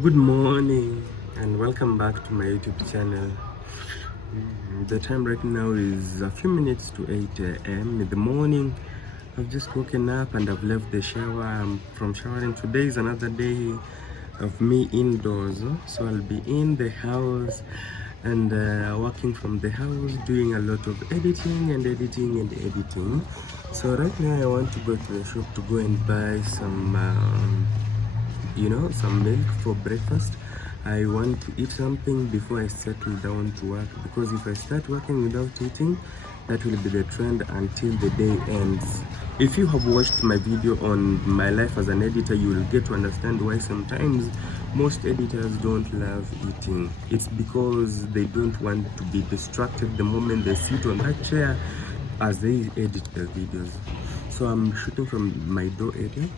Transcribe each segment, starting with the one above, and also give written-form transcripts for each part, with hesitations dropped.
Good morning and welcome back to my YouTube channel. The time right now is a few minutes to 8 a.m. in the morning. I've just woken up and I've left the shower. I'm from showering. Today is another day of me indoors, so I'll be in the house and working from the house, doing a lot of editing. So right now I want to go to the shop to go and buy some some milk for breakfast. I want to eat something before I settle down to work, because if I start working without eating, that will be the trend until the day ends. If you have watched my video on my life as an editor, you will get to understand why sometimes most editors don't love eating. It's because they don't want to be distracted the moment they sit on that chair as they edit their videos. So I'm shooting from my door area.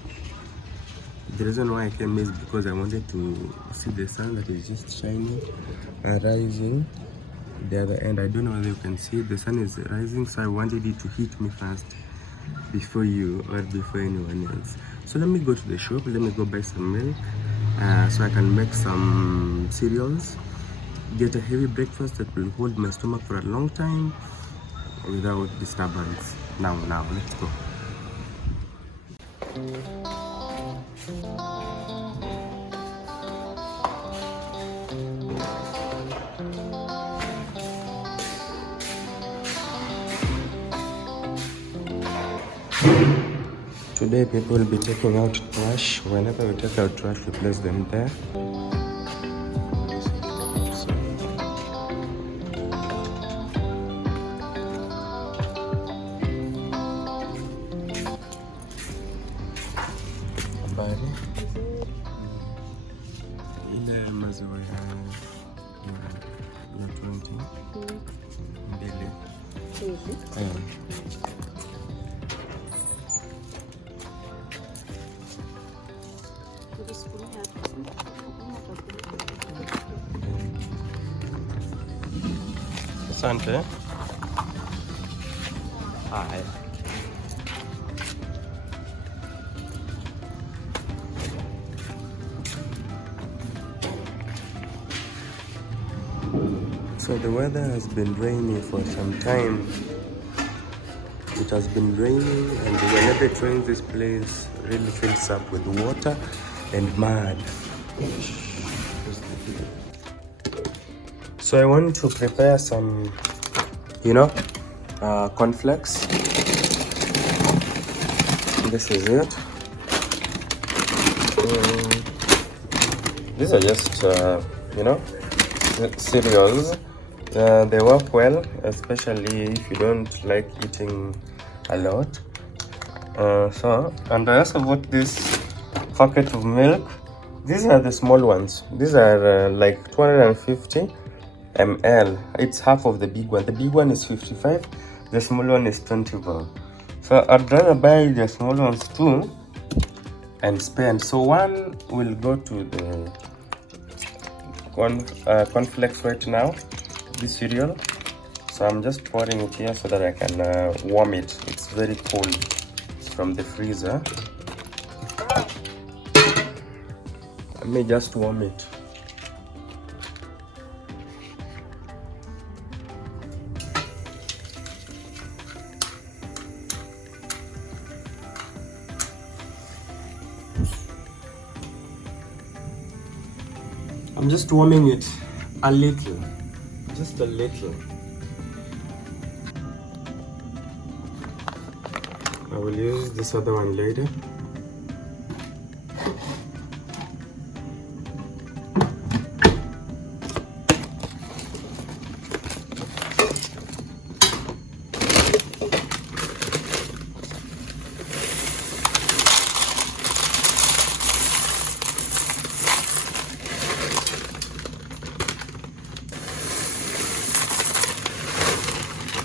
The reason why I came is because I wanted to see the sun that is just shining and rising the other end. I don't know whether you can see it. The sun is rising, so I wanted it to hit me first before you or before anyone else. So let me go to the shop, let me go buy some milk so I can make some cereals, get a heavy breakfast that will hold my stomach for a long time without disturbance. Now let's go. Today people will be taking out trash. Whenever we take out trash, we place them there. Habari. Ile maziwa ya 20 mbili. Asante. Haya. So the weather has been rainy for some time. It has been raining, and whenever it rains, this place really fills up with water and mud. So I want to prepare some, cornflakes. This is it. These are just, cereals. They work well, especially if you don't like eating a lot. And I also bought this packet of milk. These are the small ones. These are like 250 ml. It's half of the big one. The big one is 55. The small one is 20. So I'd rather buy the small ones too and spend. So one will go to the cornflakes right now, this cereal. So I'm just pouring it here so that I can warm it. It's very cold. It's from the freezer. Let me just warm it. I'm just warming it a little, just a little. I will use this other one later.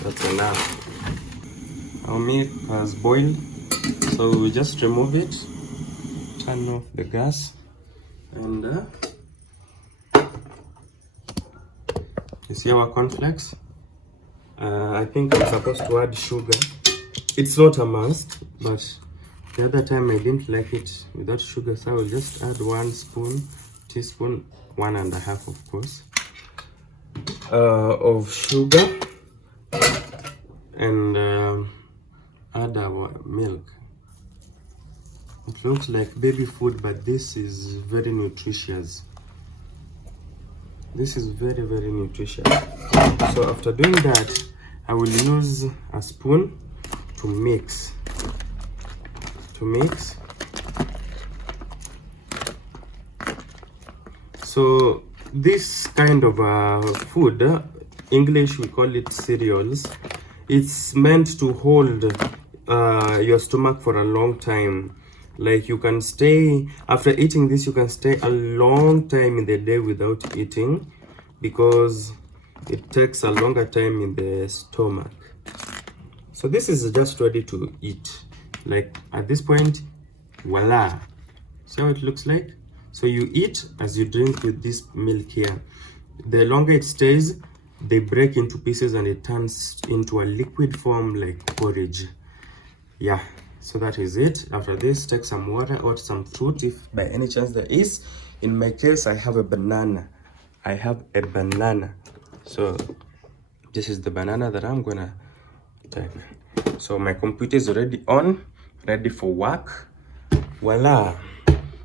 That's enough. Our milk has boiled, so we just remove it, turn off the gas, and you see our cornflakes. I think I'm supposed to add sugar. It's not a must, but the other time I didn't like it without sugar, so I will just add 1 spoon teaspoon, 1.5 of course, of sugar, and add our milk. It looks like baby food, but this is very nutritious. This is very, very nutritious. So after doing that, I will use a spoon to mix. So this kind of food, English we call it cereals. It's meant to hold your stomach for a long time. Like you can stay, after eating this, you can stay a long time in the day without eating, because it takes a longer time in the stomach. So this is just ready to eat. Like at this point, voila. See how it looks like? So you eat as you drink with this milk here. The longer it stays, they break into pieces and it turns into a liquid form like porridge. Yeah, so that is it. After this, take some water or some fruit if by any chance there is. In my case, I have a banana. So this is the banana that I'm gonna take. So my computer is already on, ready for work. Voila.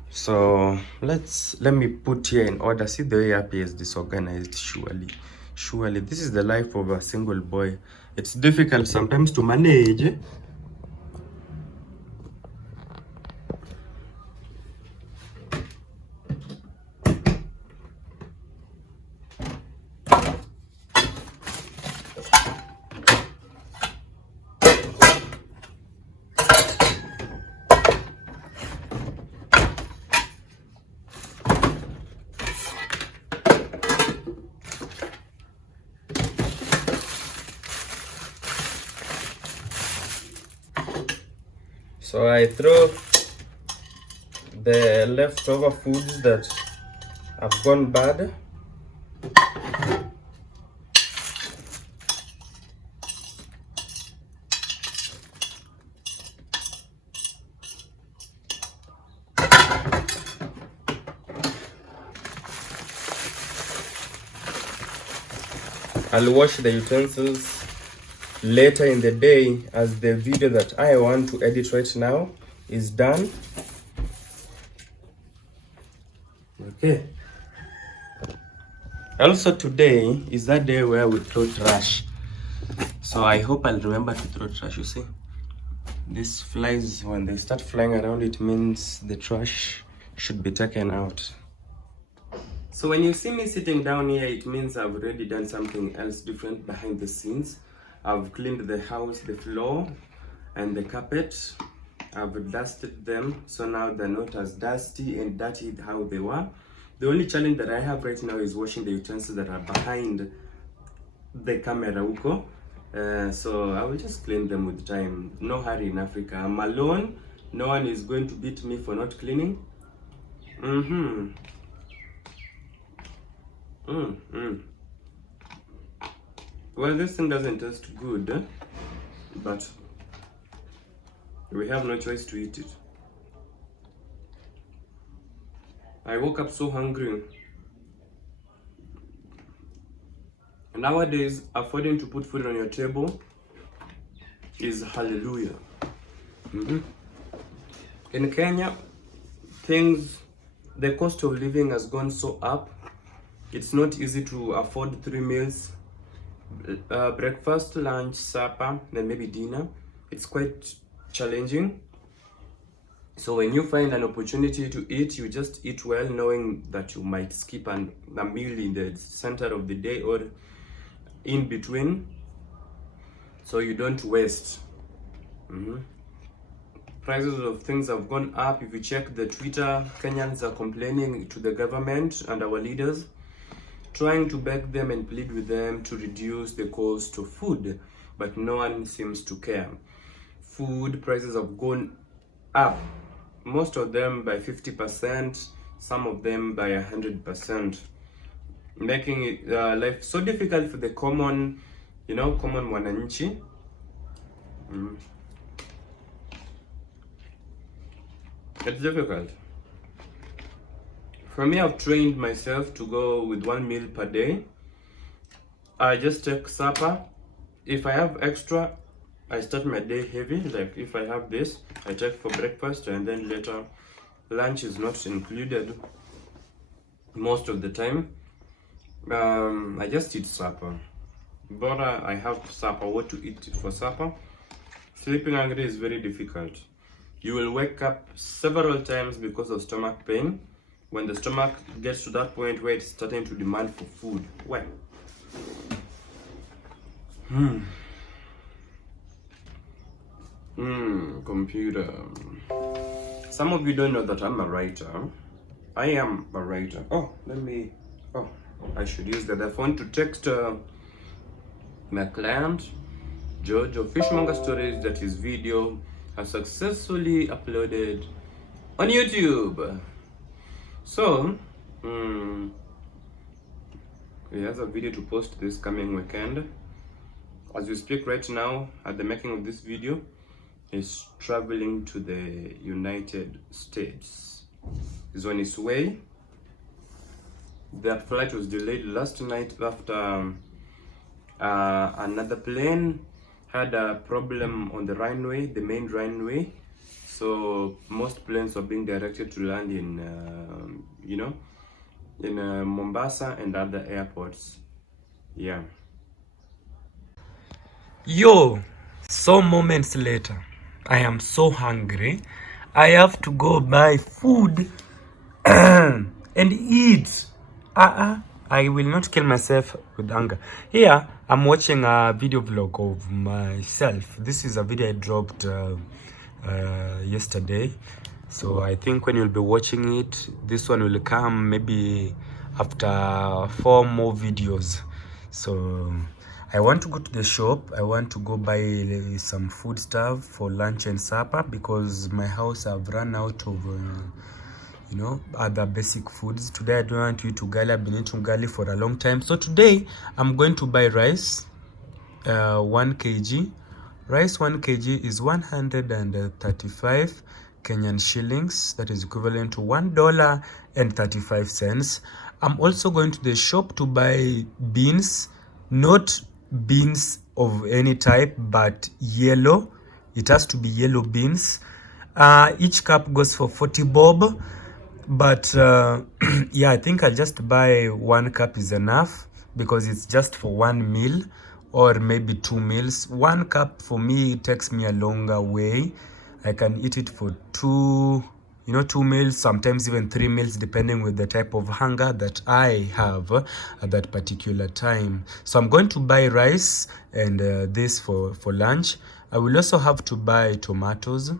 So let me put here in order. See the way up here is disorganized. Surely this is the life of a single boy. It's difficult sometimes to manage. So I throw the leftover foods that have gone bad. I'll wash the utensils later in the day as the video that I want to edit right now is done. Okay. Also today is that day where we throw trash. So I hope I'll remember to throw trash. You see, these flies, when they start flying around, it means the trash should be taken out. So when you see me sitting down here, it means I've already done something else different behind the scenes. I've cleaned the house, the floor and the carpet. I've dusted them, so now they're not as dusty and dirty how they were. The only challenge that I have right now is washing the utensils that are behind the camera uko. So I will just clean them with time. No hurry in Africa. I'm alone. No one is going to beat me for not cleaning. Well, this thing doesn't taste good, but we have no choice to eat it. I woke up so hungry. Nowadays, affording to put food on your table is hallelujah. In Kenya, the cost of living has gone so up. It's not easy to afford 3 meals, breakfast, lunch, supper, then maybe dinner. It's quite challenging. So when you find an opportunity to eat, you just eat well, knowing that you might skip a meal in the center of the day or in between, so you don't waste. Prices of things have gone up. If you check the Twitter, Kenyans are complaining to the government and our leaders, trying to beg them and plead with them to reduce the cost of food, but no one seems to care. Food prices have gone up, most of them by 50%, some of them by 100%, making it life so difficult for the common mwananchi. It's difficult For me, I've trained myself to go with 1 meal per day. I just take supper. If I have extra, I start my day heavy. Like if I have this, I take for breakfast, and then later lunch is not included most of the time. I just eat supper. But I have supper. What to eat for supper? Sleeping hungry is very difficult. You will wake up several times because of stomach pain. When the stomach gets to that point where it's starting to demand for food, well, computer. Some of you don't know that I'm a writer. I am a writer. I should use the other phone to text my client, George of Fishmonger Stories, that his video has successfully uploaded on YouTube. So, he has a video to post this coming weekend. As we speak right now, at the making of this video, he's traveling to the United States. He's on his way. The flight was delayed last night after another plane had a problem on the runway, the main runway. So most planes were being directed to land in, Mombasa and other airports. Yeah. Yo, so moments later, I am so hungry. I have to go buy food and eat. I will not kill myself with hunger. Here, I'm watching a video vlog of myself. This is a video I dropped yesterday. So I think when you'll be watching it, this one will come maybe after 4 more videos. So I want to go to the shop. I want to go buy some food stuff for lunch and supper because my house have run out of other basic foods. Today I don't want to eat ugali. I've been eating ugali for a long time. So today I'm going to buy rice, 1 kg. Rice 1 kg is 135 Kenyan shillings. That is equivalent to $1.35. I'm also going to the shop to buy beans, not beans of any type, but yellow. It has to be yellow beans. Each cup goes for 40 bob. But yeah, I think I'll just buy 1 cup is enough because it's just for 1 meal or maybe 2 meals. 1 cup for me, it takes me a longer way. I can eat it for 2 meals, sometimes even 3 meals, depending with the type of hunger that I have at that particular time. So I'm going to buy rice and this for lunch. I will also have to buy tomatoes.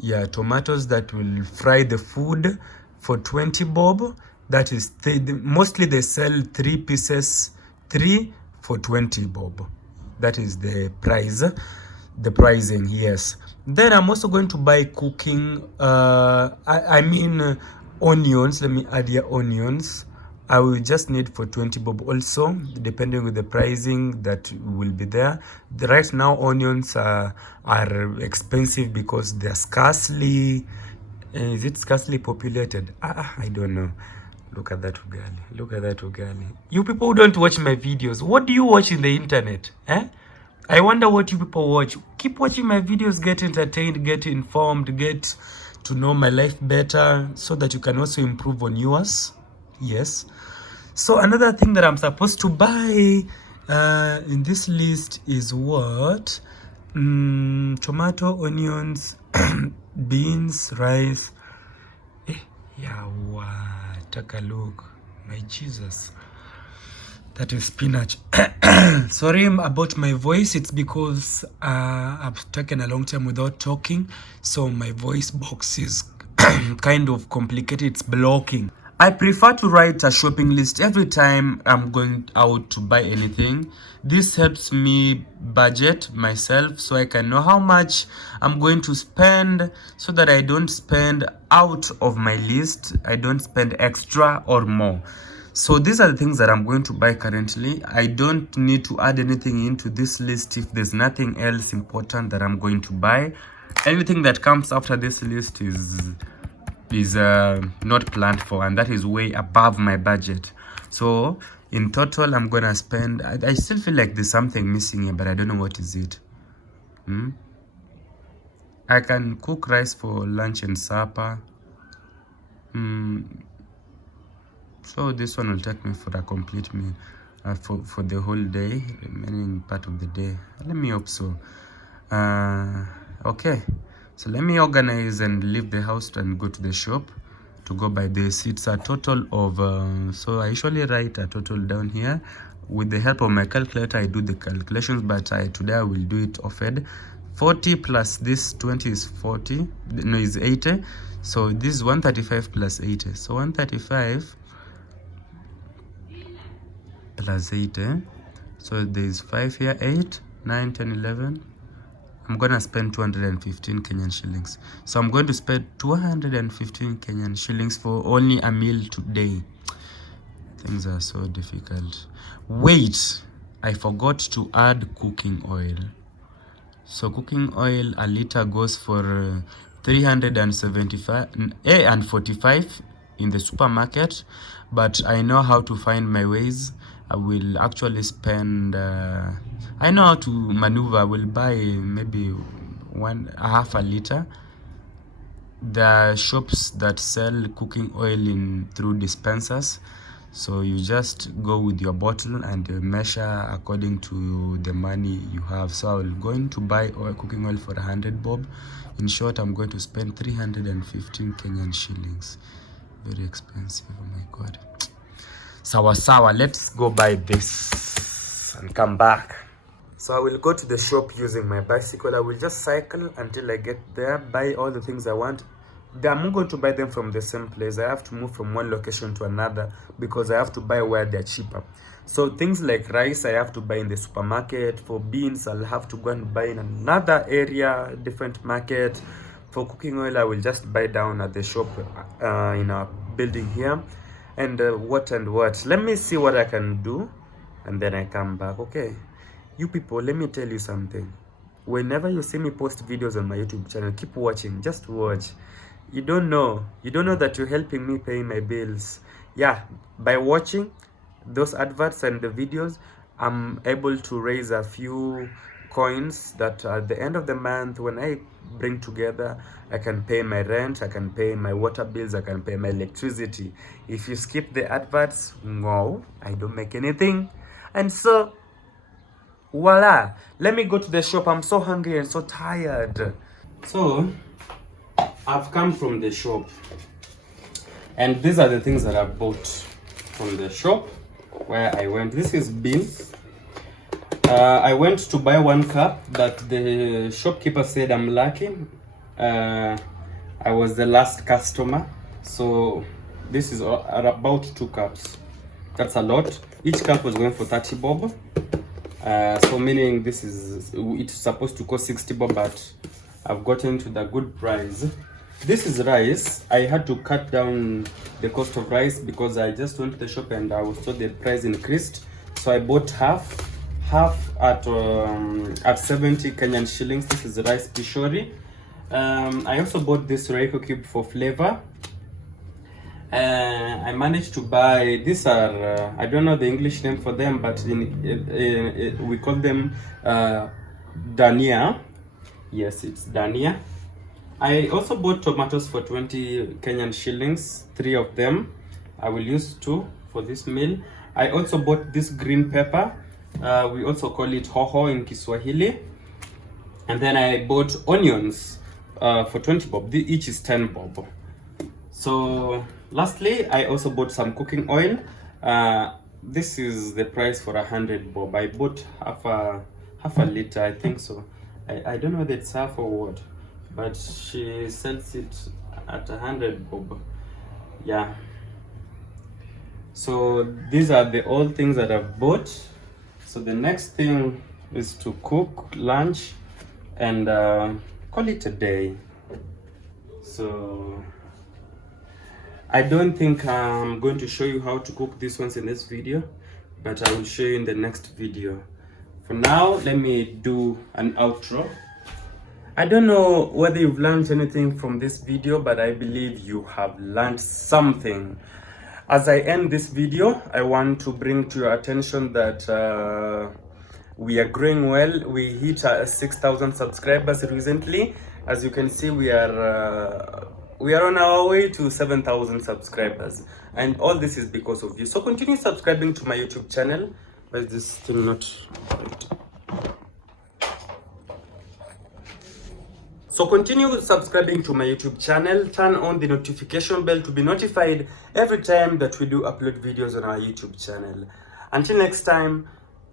Yeah, tomatoes that will fry the food for 20 bob. That is, mostly they sell 3 pieces, 3 for 20 bob. That is the price, the pricing, yes. Then I'm also going to buy cooking, onions. Let me add here onions. I will just need for 20 bob also, depending with the pricing that will be there. Right now, onions are expensive because they're scarcely, is it scarcely populated? I don't know. Look at that ugali. Look at that ugali. You people who don't watch my videos, what do you watch in the internet? I wonder what you people watch. Keep watching my videos, get entertained, get informed, get to know my life better so that you can also improve on yours. Yes. So another thing that I'm supposed to buy in this list is what? Tomato, onions, beans, rice. Take a look. My Jesus. That is spinach. Sorry about my voice. It's because I've taken a long time without talking. So my voice box is kind of complicated. It's blocking. I prefer to write a shopping list every time I'm going out to buy anything. This helps me budget myself so I can know how much I'm going to spend so that I don't spend out of my list. I don't spend extra or more. So these are the things that I'm going to buy currently. I don't need to add anything into this list if there's nothing else important that I'm going to buy. Anything that comes after this list is is not planned for, and that is way above my budget. So in total I'm gonna spend, I still feel like there's something missing here, but I don't know what is it. I can cook rice for lunch and supper. So this one will take me for a complete meal, for the whole day, remaining part of the day. Let me hope so. Okay, so let me organize and leave the house and go to the shop to go buy this. It's a total of so I usually write a total down here. With the help of my calculator I do the calculations, but today I will do it offhand. 40 plus this 20 is 40, no, is 80. So this is 135 plus 80, so 135 plus 80. So there is 5 here, 8, 9, 10, 11. I'm gonna spend 215 Kenyan shillings. So I'm going to spend 215 Kenyan shillings for only a meal today. Things are so difficult. Wait, I forgot to add cooking oil. So cooking oil, a liter goes for 375 and 45 in the supermarket, but I know how to find my ways. I will actually spend I know how to maneuver. I will buy maybe half a liter. The shops that sell cooking oil in through dispensers, so you just go with your bottle and measure according to the money you have. So I'm going to buy cooking oil for 100 bob. In short, I'm going to spend 315 Kenyan shillings. Very expensive, oh my god. Sawa, let's go buy this and come back. So I will go to the shop using my bicycle. I will just cycle until I get there, buy all the things I want. I'm not going to buy them from the same place. I have to move from one location to another because I have to buy where they're cheaper. So things like rice I have to buy in the supermarket. For beans I'll have to go and buy in another area, different market. For cooking oil I will just buy down at the shop in our building here. And what. Let me see what I can do and then I come back. Okay, you people, let me tell you something. Whenever you see me post videos on my YouTube channel, keep watching. Just watch. You don't know that you're helping me pay my bills. Yeah, by watching those adverts and the videos, I'm able to raise a few coins that at the end of the month, when I bring together, I can pay my rent, I can pay my water bills, I can pay my electricity. If you skip the adverts, no, I don't make anything. And so voila, let me go to the shop. I'm so hungry and so tired. So I've come from the shop and these are the things that I bought from the shop where I went. This is beans. I went to buy 1 cup, but the shopkeeper said I'm lucky. I was the last customer, so this is about 2 cups. That's a lot. Each cup was going for 30 bob. So meaning it's supposed to cost 60 bob, but I've gotten to the good price. This is rice. I had to cut down the cost of rice because I just went to the shop and I was told the price increased. So I bought half at 70 Kenyan shillings. This is rice pishori. I also bought this Royco cube for flavor. I managed to buy, these are I don't know the English name for them, but we call them dania. Yes, it's dania. I also bought tomatoes for 20 Kenyan shillings, 3 of them. I will use 2 for this meal. I also bought this green pepper. We also call it hoho in Kiswahili. And then I bought onions for 20 bob. Each is 10 bob. So lastly, I also bought some cooking oil. This is the price for 100 bob. I bought half a liter, I think so. I don't know whether it's half or what, but she sells it at 100 bob. Yeah. So these are the all things that I've bought. So the next thing is to cook lunch and call it a day. So I don't think I'm going to show you how to cook these ones in this video, but I will show you in the next video. For now, let me do an outro. I don't know whether you've learned anything from this video, but I believe you have learned something. As I end this video, I want to bring to your attention that we are growing well. We hit 6,000 subscribers recently. As you can see, we are on our way to 7,000 subscribers, and all this is because of you. So continue subscribing to my YouTube channel. Why is this thing not right? So continue subscribing to my YouTube channel, turn on the notification bell to be notified every time that we do upload videos on our YouTube channel. Until next time,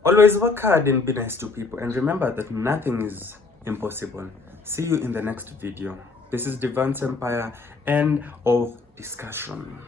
always work hard and be nice to people, and remember that nothing is impossible. See you in the next video. This is Devance Empire, end of discussion.